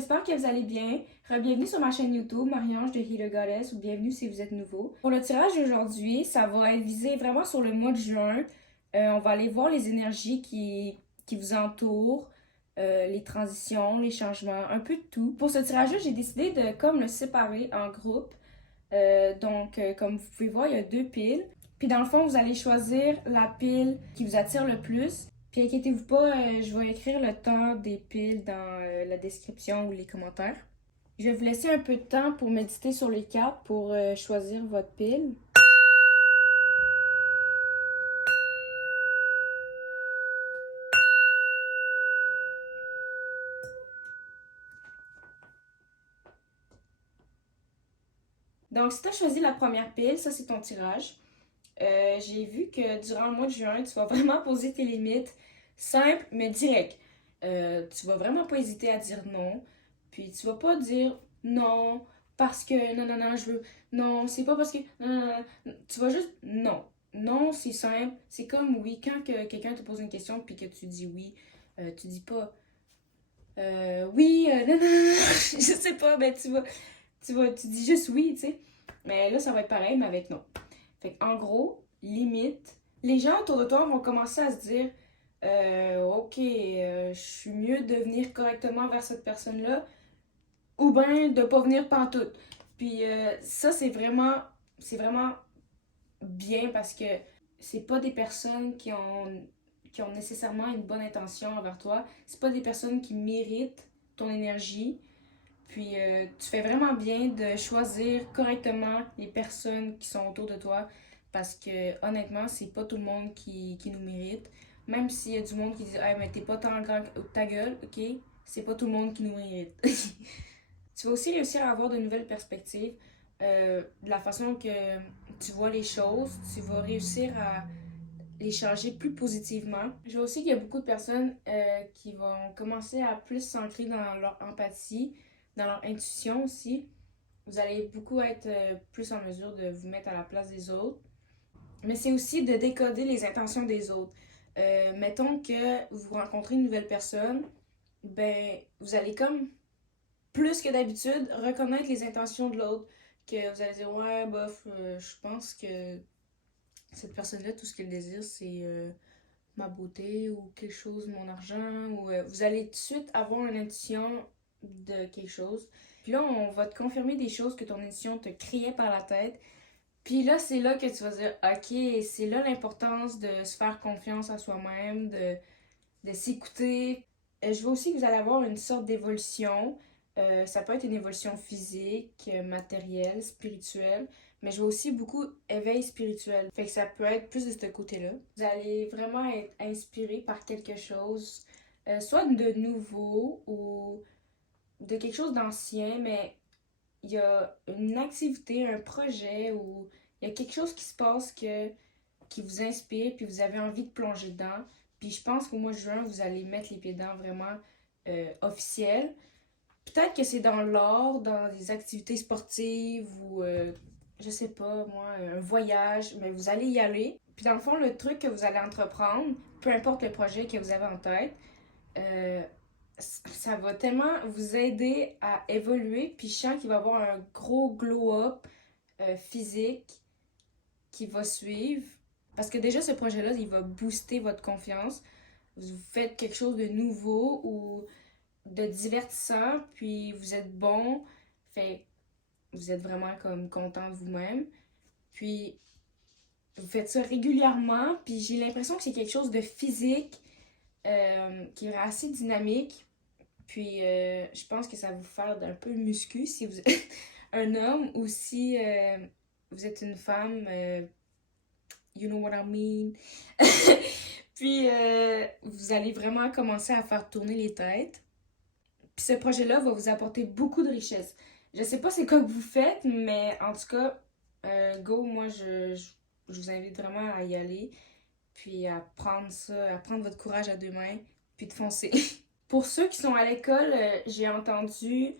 j'espère que vous allez bien. Bienvenue sur ma chaîne YouTube, Marie-Ange de Healer Goddess, ou bienvenue si vous êtes nouveau. Pour le tirage d'aujourd'hui, ça va être visé vraiment sur le mois de juin. On va aller voir les énergies qui vous entourent, les transitions, les changements, un peu de tout. Pour ce tirage-là, j'ai décidé de comme le séparer en groupes. Comme vous pouvez voir, il y a deux piles. Puis dans le fond, vous allez choisir la pile qui vous attire le plus. Puis inquiétez-vous pas, je vais écrire le temps des piles dans la description ou les commentaires. Je vais vous laisser un peu de temps pour méditer sur les cartes pour choisir votre pile. Donc, si tu as choisi la première pile, ça c'est ton tirage. J'ai vu que durant le mois de juin, tu vas vraiment poser tes limites simples mais directes. Tu vas vraiment pas hésiter à dire non. Puis tu vas pas dire non parce que non, non, non, je veux. Non, c'est pas parce que. Non, non, non, non. Tu vas juste non. Non, c'est simple. C'est comme oui, quand quelqu'un te pose une question puis que tu dis oui, tu dis pas oui, non, non, non, je sais pas, ben tu dis juste oui, tu sais. Mais là, ça va être pareil, mais avec non. Fait en gros, limite, les gens autour de toi vont commencer à se dire ok, je suis mieux de venir correctement vers cette personne-là ou bien de pas venir pantoute. Puis ça, c'est vraiment bien parce que c'est pas des personnes qui ont nécessairement une bonne intention envers toi. C'est pas des personnes qui méritent ton énergie. Puis tu fais vraiment bien de choisir correctement les personnes qui sont autour de toi parce que honnêtement, c'est pas tout le monde qui nous mérite. Même s'il y a du monde qui dit hey, mais t'es pas tant grand que ta gueule, ok? C'est pas tout le monde qui nous mérite. Tu vas aussi réussir à avoir de nouvelles perspectives, de la façon que tu vois les choses. Tu vas réussir à les changer plus positivement. Je vois aussi qu'il y a beaucoup de personnes qui vont commencer à plus s'ancrer dans leur empathie, dans leur intuition aussi. Vous allez beaucoup être plus en mesure de vous mettre à la place des autres. Mais c'est aussi de décoder les intentions des autres. Mettons que vous rencontrez une nouvelle personne, ben vous allez comme plus que d'habitude reconnaître les intentions de l'autre. Que vous allez dire ouais bof, je pense que cette personne-là, tout ce qu'elle désire, c'est ma beauté ou quelque chose, mon argent, ou vous allez tout de suite avoir une intuition de quelque chose. Puis là, on va te confirmer des choses que ton intuition te criait par la tête. Puis là, c'est là que tu vas dire, ok, c'est là l'importance de se faire confiance à soi-même, de s'écouter. Je vois aussi que vous allez avoir une sorte d'évolution. Ça peut être une évolution physique, matérielle, spirituelle, mais je vois aussi beaucoup éveil spirituel. Fait que ça peut être plus de ce côté-là. Vous allez vraiment être inspiré par quelque chose, soit de nouveau ou de quelque chose d'ancien, mais il y a une activité, un projet ou il y a quelque chose qui se passe qui vous inspire, puis vous avez envie de plonger dedans. Puis je pense qu'au mois de juin, vous allez mettre les pieds dedans vraiment officiels. Peut-être que c'est dans l'art, dans des activités sportives ou je sais pas moi, un voyage, mais vous allez y aller. Puis dans le fond, le truc que vous allez entreprendre, peu importe le projet que vous avez en tête, euh, ça va tellement vous aider à évoluer. Puis je sens qu'il va y avoir un gros glow-up physique qui va suivre. Parce que déjà, ce projet-là, il va booster votre confiance. Vous faites quelque chose de nouveau ou de divertissant, puis vous êtes bon. Fait vous êtes vraiment comme content de vous-même. Puis vous faites ça régulièrement, puis j'ai l'impression que c'est quelque chose de physique, qui est assez dynamique. Puis je pense que ça va vous faire un peu muscu si vous êtes un homme ou si vous êtes une femme. You know what I mean? Puis vous allez vraiment commencer à faire tourner les têtes. Puis ce projet-là va vous apporter beaucoup de richesse. Je sais pas c'est quoi que vous faites, mais en tout cas, go, moi je vous invite vraiment à y aller. Puis à prendre ça, à prendre votre courage à deux mains, puis de foncer. Pour ceux qui sont à l'école, j'ai entendu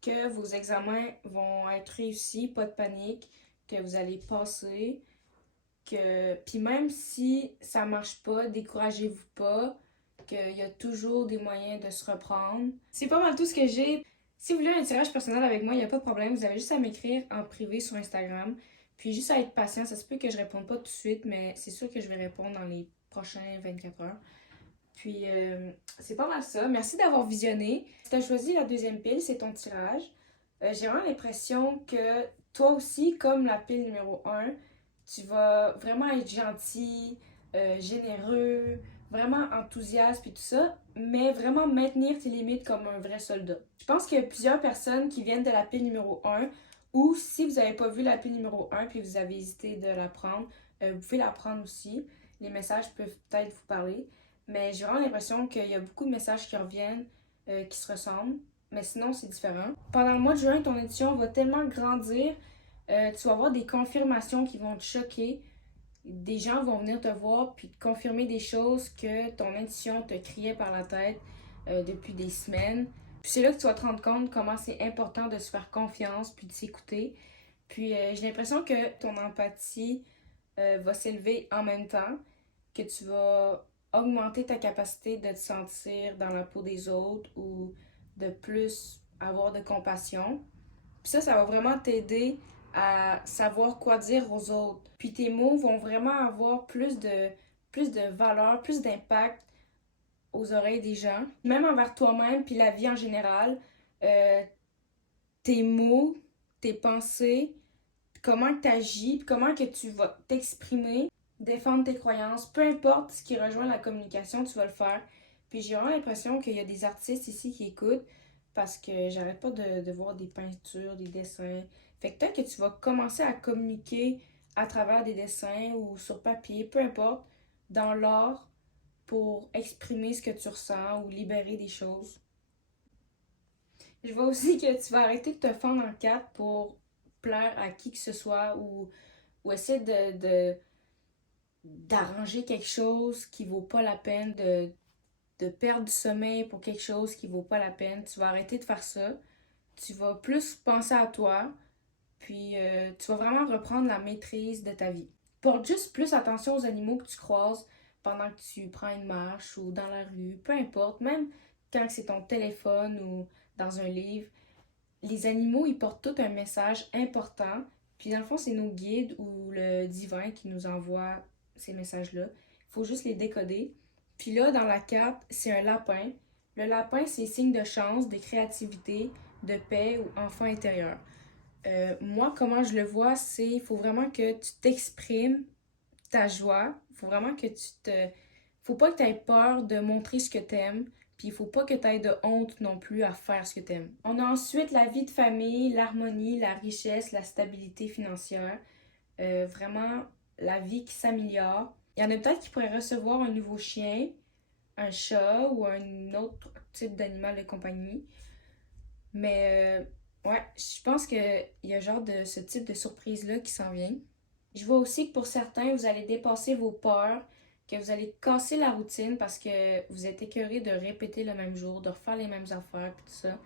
que vos examens vont être réussis, pas de panique, que vous allez passer, que puis même si ça marche pas, découragez-vous pas, qu'il y a toujours des moyens de se reprendre. C'est pas mal tout ce que j'ai. Si vous voulez un tirage personnel avec moi, il n'y a pas de problème. Vous avez juste à m'écrire en privé sur Instagram. Puis juste à être patient. Ça se peut que je ne réponde pas tout de suite, mais c'est sûr que je vais répondre dans les prochains 24 heures. Puis c'est pas mal ça. Merci d'avoir visionné. Si tu as choisi la deuxième pile, c'est ton tirage. J'ai vraiment l'impression que toi aussi, comme la pile numéro 1, tu vas vraiment être gentil, généreux, vraiment enthousiaste et tout ça, mais vraiment maintenir tes limites comme un vrai soldat. Je pense qu'il y a plusieurs personnes qui viennent de la pile numéro 1 ou si vous n'avez pas vu la pile numéro 1 puis vous avez hésité de la prendre, vous pouvez la prendre aussi. Les messages peuvent peut-être vous parler, mais j'ai vraiment l'impression qu'il y a beaucoup de messages qui reviennent, qui se ressemblent. Mais sinon, c'est différent. Pendant le mois de juin, ton édition va tellement grandir. Tu vas avoir des confirmations qui vont te choquer. Des gens vont venir te voir puis te confirmer des choses que ton intuition te criait par la tête depuis des semaines. Puis c'est là que tu vas te rendre compte comment c'est important de se faire confiance puis de s'écouter. Puis j'ai l'impression que ton empathie va s'élever en même temps, que tu vas augmenter ta capacité de te sentir dans la peau des autres ou de plus avoir de compassion. Puis ça va vraiment t'aider à savoir quoi dire aux autres. Puis tes mots vont vraiment avoir plus de valeur, plus d'impact aux oreilles des gens, même envers toi-même, puis la vie en général. Euh, Tes mots, tes pensées, comment tu agis, comment que tu vas t'exprimer, défendre tes croyances, peu importe ce qui rejoint la communication, tu vas le faire. Puis j'ai vraiment l'impression qu'il y a des artistes ici qui écoutent parce que j'arrête pas de voir des peintures, des dessins. Fait que peut-être que tu vas commencer à communiquer à travers des dessins ou sur papier, peu importe, dans l'art pour exprimer ce que tu ressens ou libérer des choses. Je vois aussi que tu vas arrêter de te fendre en quatre pour plaire à qui que ce soit ou essayer d'arranger quelque chose qui vaut pas la peine, de perdre du sommeil pour quelque chose qui vaut pas la peine. Tu vas arrêter de faire ça. Tu vas plus penser à toi, puis tu vas vraiment reprendre la maîtrise de ta vie. Porte juste plus attention aux animaux que tu croises pendant que tu prends une marche ou dans la rue, peu importe, même quand c'est ton téléphone ou dans un livre. Les animaux, ils portent tout un message important. Puis dans le fond, c'est nos guides ou le divin qui nous envoie ces messages-là. Il faut juste les décoder. Puis là, dans la carte, c'est un lapin. Le lapin, c'est signe de chance, de créativité, de paix ou enfant intérieur. Moi, comment je le vois, c'est il faut vraiment que tu t'exprimes ta joie. Il faut vraiment que tu te... Faut pas que tu aies peur de montrer ce que tu aimes. Puis il faut pas que tu aies de honte non plus à faire ce que tu aimes. On a ensuite la vie de famille, l'harmonie, la richesse, la stabilité financière. Vraiment, la vie qui s'améliore. Il y en a peut-être qui pourraient recevoir un nouveau chien, un chat ou un autre type d'animal de compagnie. Mais ouais, je pense qu'il y a genre de ce type de surprise-là qui s'en vient. Je vois aussi que pour certains, vous allez dépasser vos peurs, que vous allez casser la routine parce que vous êtes écœuré de répéter le même jour, de refaire les mêmes affaires, puis tout ça.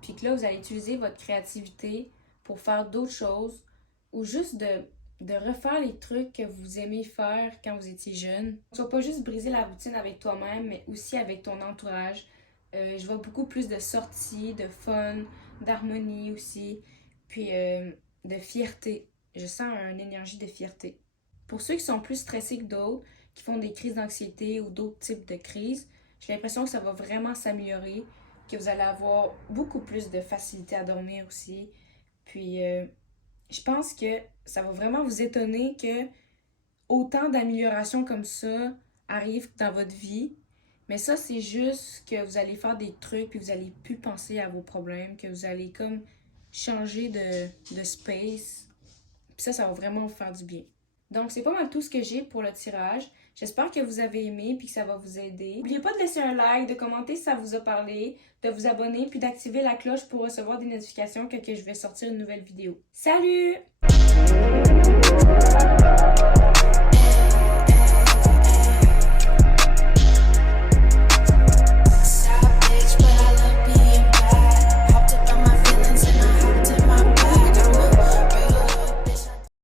Puis que là, vous allez utiliser votre créativité pour faire d'autres choses ou juste de refaire les trucs que vous aimez faire quand vous étiez jeune. Tu vas pas juste briser la routine avec toi-même, mais aussi avec ton entourage. Je vois beaucoup plus de sorties, de fun, d'harmonie aussi, puis de fierté. Je sens une énergie de fierté. Pour ceux qui sont plus stressés que d'autres, qui font des crises d'anxiété ou d'autres types de crises, j'ai l'impression que ça va vraiment s'améliorer, que vous allez avoir beaucoup plus de facilité à dormir aussi. Puis je pense que ça va vraiment vous étonner que autant d'améliorations comme ça arrivent dans votre vie. Mais ça, c'est juste que vous allez faire des trucs puis vous allez plus penser à vos problèmes, que vous allez comme changer de space. Puis ça va vraiment vous faire du bien. Donc, c'est pas mal tout ce que j'ai pour le tirage. J'espère que vous avez aimé puis que ça va vous aider. N'oubliez pas de laisser un like, de commenter si ça vous a parlé, de vous abonner puis d'activer la cloche pour recevoir des notifications quand je vais sortir une nouvelle vidéo. Salut!